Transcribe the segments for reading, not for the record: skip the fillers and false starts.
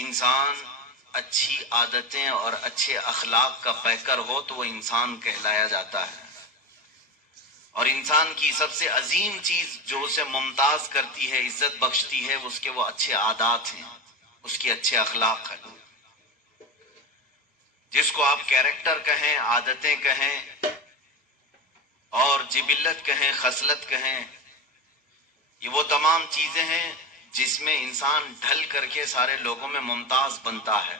انسان اچھی عادتیں اور اچھے اخلاق کا پیکر ہو تو وہ انسان کہلایا جاتا ہے، اور انسان کی سب سے عظیم چیز جو اسے ممتاز کرتی ہے، عزت بخشتی ہے، اس کے وہ اچھے عادات ہیں، اس کے اچھے اخلاق ہیں، جس کو آپ کیریکٹر کہیں، عادتیں کہیں، اور جبلت کہیں، خصلت کہیں، یہ وہ تمام چیزیں ہیں جس میں انسان ڈھل کر کے سارے لوگوں میں ممتاز بنتا ہے۔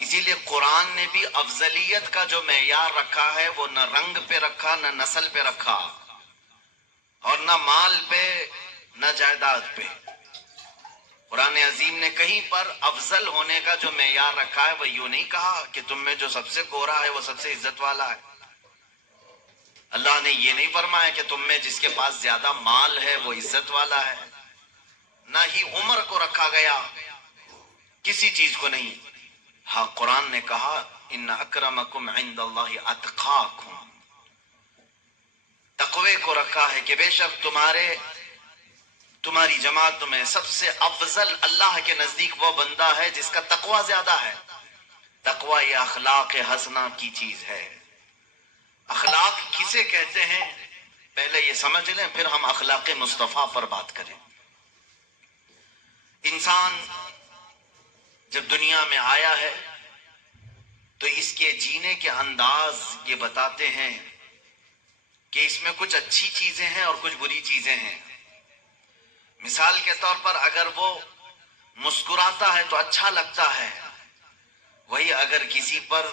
اسی لیے قرآن نے بھی افضلیت کا جو معیار رکھا ہے وہ نہ رنگ پہ رکھا، نہ نسل پہ رکھا، اور نہ مال پہ، نہ جائیداد پہ۔ قرآن عظیم نے کہیں پر افضل ہونے کا جو معیار رکھا ہے وہ یوں نہیں کہا کہ تم میں جو سب سے گورا ہے وہ سب سے عزت والا ہے۔ اللہ نے یہ نہیں فرمایا کہ تم میں جس کے پاس زیادہ مال ہے وہ عزت والا ہے، نہ ہی عمر کو رکھا گیا، کسی چیز کو نہیں۔ ہاں قرآن نے کہا ان اکرمکم عند اللہ اتقاکم، تقوی کو رکھا ہے کہ بے شک تمہاری جماعت میں سب سے افضل اللہ کے نزدیک وہ بندہ ہے جس کا تقوی زیادہ ہے۔ تقوی یہ اخلاق حسنہ کی چیز ہے۔ اخلاق کسے کہتے ہیں پہلے یہ سمجھ لیں، پھر ہم اخلاق مصطفیٰ پر بات کریں۔ انسان جب دنیا میں آیا ہے تو اس کے جینے کے انداز یہ بتاتے ہیں کہ اس میں کچھ اچھی چیزیں ہیں اور کچھ بری چیزیں ہیں۔ مثال کے طور پر اگر وہ مسکراتا ہے تو اچھا لگتا ہے، وہی اگر کسی پر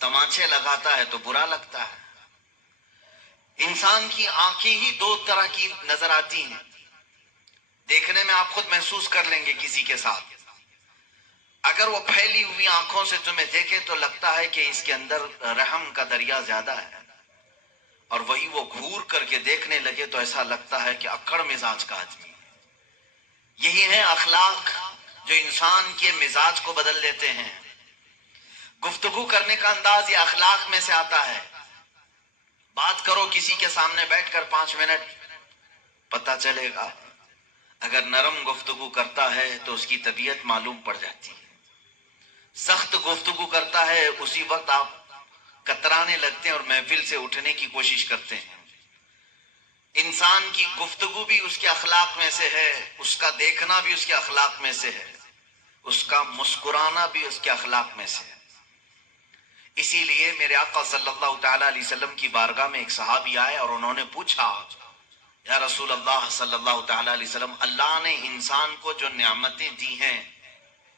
تماچے لگاتا ہے تو برا لگتا ہے۔ انسان کی آنکھیں ہی دو طرح کی نظر آتی ہیں، دیکھنے میں آپ خود محسوس کر لیں گے کسی کے ساتھ۔ اگر وہ پھیلی ہوئی آنکھوں سے تمہیں دیکھے تو لگتا ہے کہ اس کے اندر رحم کا دریا زیادہ ہے، اور وہی وہ گھور کر کے دیکھنے لگے تو ایسا لگتا ہے کہ اکڑ مزاج کا آدمی ہے۔ یہی ہے اخلاق جو انسان کے مزاج کو بدل دیتے ہیں۔ گفتگو کرنے کا انداز یہ اخلاق میں سے آتا ہے۔ بات کرو کسی کے سامنے بیٹھ کر 5 منٹ، پتہ چلے گا اگر نرم گفتگو کرتا ہے تو اس کی طبیعت معلوم پڑ جاتی ہے، سخت گفتگو کرتا ہے اسی وقت آپ کترانے لگتے ہیں اور محفل سے اٹھنے کی کوشش کرتے ہیں۔ انسان کی گفتگو بھی اس کے اخلاق میں سے ہے، اس کا دیکھنا بھی اس کے اخلاق میں سے ہے، اس کا مسکرانا بھی اس کے اخلاق میں سے ہے۔ اسی لیے میرے آقا صلی اللہ تعالی علیہ وسلم کی بارگاہ میں ایک صحابی آئے اور انہوں نے پوچھا، یا رسول اللہ صلی اللہ تعالی علیہ وسلم، اللہ نے انسان کو جو نعمتیں دی ہیں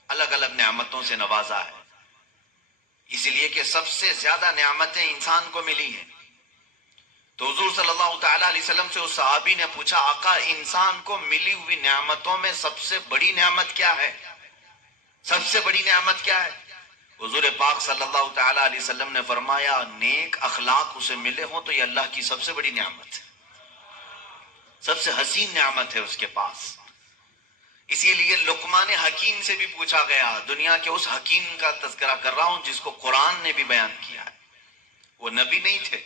الگ الگ نعمتوں سے نوازا ہے، اس لیے کہ سب سے زیادہ نعمتیں انسان کو ملی ہیں۔ تو حضور صلی اللہ تعالی علیہ وسلم سے اس صحابی نے پوچھا، آقا انسان کو ملی ہوئی نعمتوں میں سب سے بڑی نعمت کیا ہے؟ سب سے بڑی نعمت کیا ہے؟ حضور پاک صلی اللہ تعالی علیہ وسلم نے فرمایا، نیک اخلاق اسے ملے ہوں تو یہ اللہ کی سب سے بڑی نعمت ہے، سب سے حسین نعمت ہے اس کے پاس۔ اسی لیے لقمان حکیم سے بھی پوچھا گیا، دنیا کے اس حکیم کا تذکرہ کر رہا ہوں جس کو قرآن نے بھی بیان کیا ہے۔ وہ نبی نہیں تھے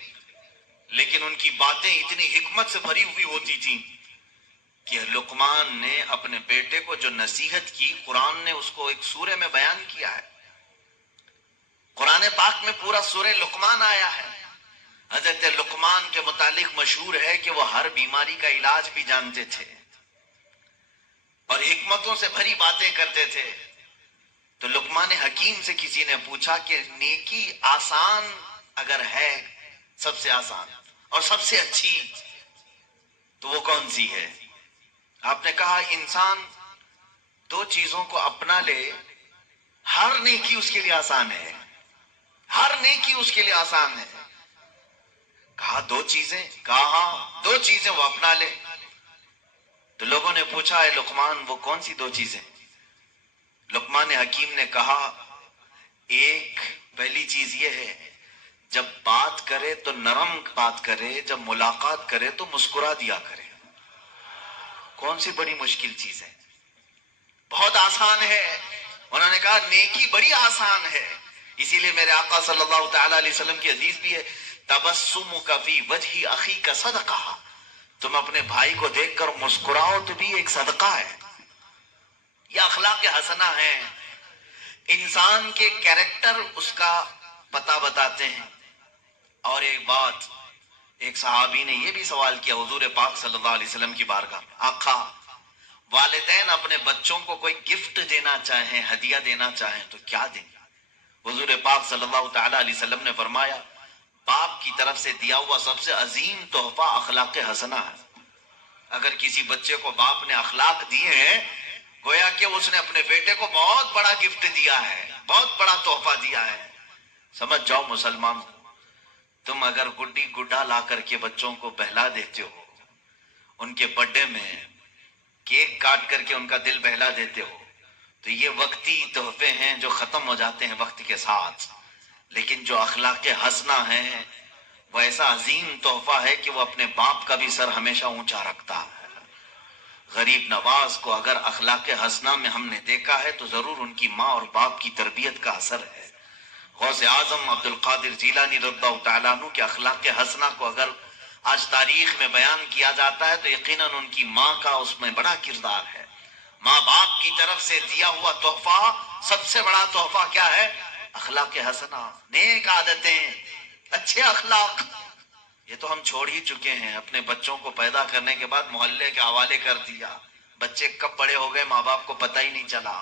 لیکن ان کی باتیں اتنی حکمت سے بھری ہوئی ہوتی تھیں کہ لقمان نے اپنے بیٹے کو جو نصیحت کی، قرآن نے اس کو ایک سورہ میں بیان کیا ہے۔ قرآن پاک میں پورا سورہ لقمان آیا ہے۔ حضرت لقمان کے متعلق مشہور ہے کہ وہ ہر بیماری کا علاج بھی جانتے تھے اور حکمتوں سے بھری باتیں کرتے تھے۔ تو لقمان حکیم سے کسی نے پوچھا کہ نیکی آسان اگر ہے، سب سے آسان اور سب سے اچھی، تو وہ کون سی ہے؟ آپ نے کہا انسان 2 چیزوں کو اپنا لے، ہر نیکی اس کے لیے آسان ہے، ہر نیکی اس کے لیے آسان ہے۔ کہا 2 چیزیں؟ کہا ہاں 2 چیزیں وہ اپنا لے۔ تو لوگوں نے پوچھا، اے لقمان وہ کون سی 2 چیزیں؟ لقمان حکیم نے کہا، ایک پہلی چیز یہ ہے جب بات کرے تو نرم بات کرے، جب ملاقات کرے تو مسکرا دیا کرے۔ کون سی بڑی مشکل چیز ہے؟ بہت آسان ہے۔ انہوں نے کہا نیکی بڑی آسان ہے۔ اسی لیے میرے آقا صلی اللہ تعالی علیہ وسلم کی حدیث بھی ہے، تبسمک فی وجہ اخیک صدقہ، تم اپنے بھائی کو دیکھ کر مسکراؤ تو بھی ایک صدقہ ہے۔ یہ اخلاق حسنہ ہیں، انسان کے کیریکٹر اس کا پتہ بتاتے ہیں۔ اور ایک بات، ایک صحابی نے یہ بھی سوال کیا حضور پاک صلی اللہ علیہ وسلم کی بارگاہ میں، آقا والدین اپنے بچوں کو کوئی گفٹ دینا چاہیں، ہدیہ دینا چاہیں تو کیا دیں؟ حضور پاک صلی اللہ تعالی علیہ وسلم نے فرمایا باپ کی طرف سے دیا ہوا سب سے عظیم تحفہ اخلاق حسنہ ہے۔ اگر کسی بچے کو باپ نے اخلاق دیے ہیں، گویا کہ اس نے اپنے بیٹے کو بہت بڑا گفٹ دیا ہے، بہت بڑا تحفہ دیا ہے۔ سمجھ جاؤ مسلمان، تم اگر گڈی گڈا لا کر کے بچوں کو بہلا دیتے ہو، ان کے برتھ ڈے میں کیک کاٹ کر کے ان کا دل بہلا دیتے ہو، تو یہ وقتی تحفے ہیں جو ختم ہو جاتے ہیں وقت کے ساتھ، لیکن جو اخلاق حسنہ ہیں وہ ایسا عظیم تحفہ ہے کہ وہ اپنے باپ کا بھی سر ہمیشہ اونچا رکھتا ہے۔ غریب نواز کو اگر اخلاق حسنہ میں ہم نے دیکھا ہے تو ضرور ان کی ماں اور باپ کی تربیت کا اثر ہے۔ غوث اعظم عبد القادر جیلانی رضی اللہ تعالیٰ عنہ کے اخلاق حسنہ کو اگر آج تاریخ میں بیان کیا جاتا ہے تو یقیناً ان کی ماں کا اس میں بڑا کردار ہے۔ ماں باپ کی طرف سے دیا ہوا تحفہ، سب سے بڑا تحفہ کیا ہے؟ اخلاق حسنہ، نیک عادتیں، اچھے اخلاق۔ یہ تو ہم چھوڑ ہی چکے ہیں، اپنے بچوں کو پیدا کرنے کے بعد محلے کے حوالے کر دیا، بچے کب بڑے ہو گئے ماں باپ کو پتہ ہی نہیں چلا،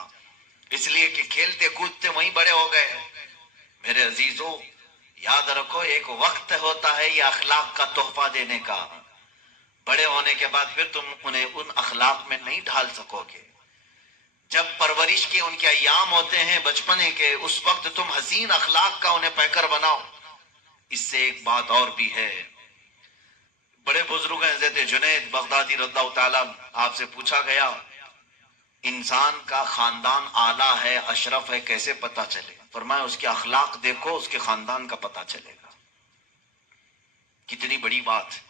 اس لیے کہ کھیلتے کودتے وہیں بڑے ہو گئے۔ میرے عزیزوں یاد رکھو، ایک وقت ہوتا ہے یہ اخلاق کا تحفہ دینے کا، بڑے ہونے کے بعد پھر تم انہیں ان اخلاق میں نہیں ڈھال سکو گے۔ جب پرورش کے ان کے ایام ہوتے ہیں بچپنے کے، اس وقت تم حسین اخلاق کا انہیں پیکر بناؤ۔ اس سے ایک بات اور بھی ہے، بڑے بزرگ ہیں حضرت جنید بغدادی رضی اللہ تعالیٰ، آپ سے پوچھا گیا انسان کا خاندان اعلیٰ ہے، اشرف ہے، کیسے پتہ چلے؟ فرمایا اس کے اخلاق دیکھو، اس کے خاندان کا پتہ چلے گا۔ کتنی بڑی بات ہے،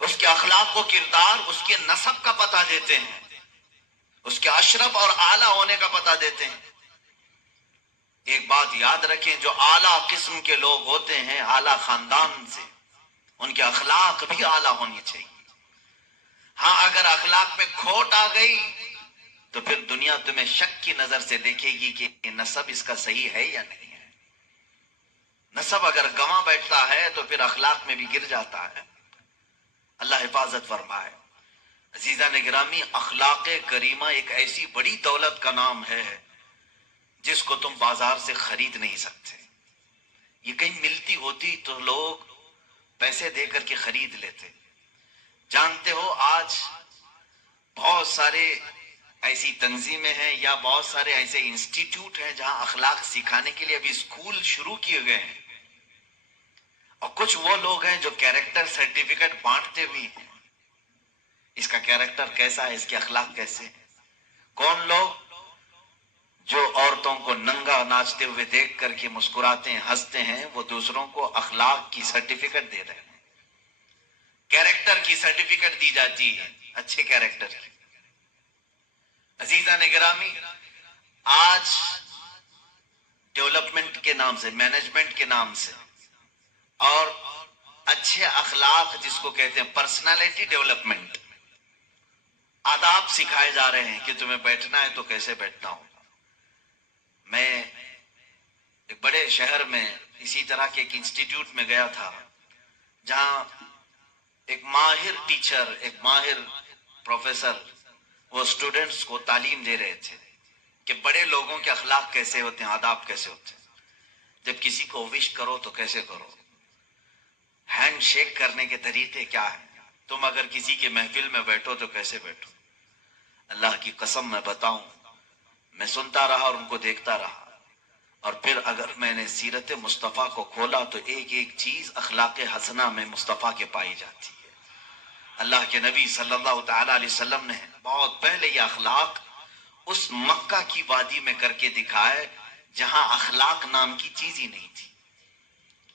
اس کے اخلاق و کردار اس کے نسب کا پتہ دیتے ہیں، اس کے اشرف اور اعلیٰ ہونے کا پتہ دیتے ہیں۔ ایک بات یاد رکھیں، جو اعلیٰ قسم کے لوگ ہوتے ہیں اعلیٰ خاندان سے، ان کے اخلاق بھی اعلیٰ ہونی چاہیے۔ ہاں اگر اخلاق میں کھوٹ آ گئی تو پھر دنیا تمہیں شک کی نظر سے دیکھے گی کہ یہ نسب اس کا صحیح ہے یا نہیں ہے۔ نسب اگر گنوا بیٹھتا ہے تو پھر اخلاق میں بھی گر جاتا ہے۔ اللہ حفاظت فرمائے۔ عزیزان گرامی، اخلاق کریمہ ایک ایسی بڑی دولت کا نام ہے جس کو تم بازار سے خرید نہیں سکتے۔ یہ کہیں ملتی ہوتی تو لوگ پیسے دے کر کے خرید لیتے۔ جانتے ہو آج بہت سارے ایسی تنظیمیں ہیں یا بہت سارے ایسے انسٹیٹیوٹ ہیں جہاں اخلاق سکھانے کے لیے ابھی اسکول شروع کیے گئے ہیں، اور کچھ وہ لوگ ہیں جو کیریکٹر سرٹیفکیٹ بانٹتے بھی ہیں۔ اس کا کیریکٹر کیسا ہے، اس کے اخلاق کیسے ہیں؟ کون لوگ جو عورتوں کو ننگا ناچتے ہوئے دیکھ کر کے مسکراتے ہیں، ہنستے ہیں، وہ دوسروں کو اخلاق کی سرٹیفکیٹ دے رہے ہیں، کیریکٹر کی سرٹیفکیٹ دی جاتی ہے، اچھے کیریکٹر کی۔ عزیزان گرامی، آج ڈیولپمنٹ کے نام سے، مینجمنٹ کے نام سے، اور اچھے اخلاق جس کو کہتے ہیں پرسنالٹی ڈیولپمنٹ، آداب سکھائے جا رہے ہیں کہ تمہیں بیٹھنا ہے تو کیسے بیٹھنا ہوگا۔ میں ایک بڑے شہر میں اسی طرح کے ایک انسٹیٹیوٹ میں گیا تھا جہاں ایک ماہر ٹیچر، ایک ماہر پروفیسر وہ اسٹوڈنٹس کو تعلیم دے رہے تھے کہ بڑے لوگوں کے اخلاق کیسے ہوتے ہیں، آداب کیسے ہوتے ہیں، جب کسی کو وش کرو تو کیسے کرو، ہینڈ شیک کرنے کے طریقے کیا ہیں، تم اگر کسی کے محفل میں بیٹھو تو کیسے بیٹھو۔ اللہ کی قسم میں بتاؤں، میں سنتا رہا اور ان کو دیکھتا رہا، اور پھر اگر میں نے سیرت مصطفیٰ کو کھولا تو ایک ایک چیز اخلاق حسنہ میں مصطفیٰ کے پائی جاتی ہے۔ اللہ کے نبی صلی اللہ تعالی علیہ وسلم نے بہت پہلے یہ اخلاق اس مکہ کی وادی میں کر کے دکھائے جہاں اخلاق نام کی چیز ہی نہیں تھی۔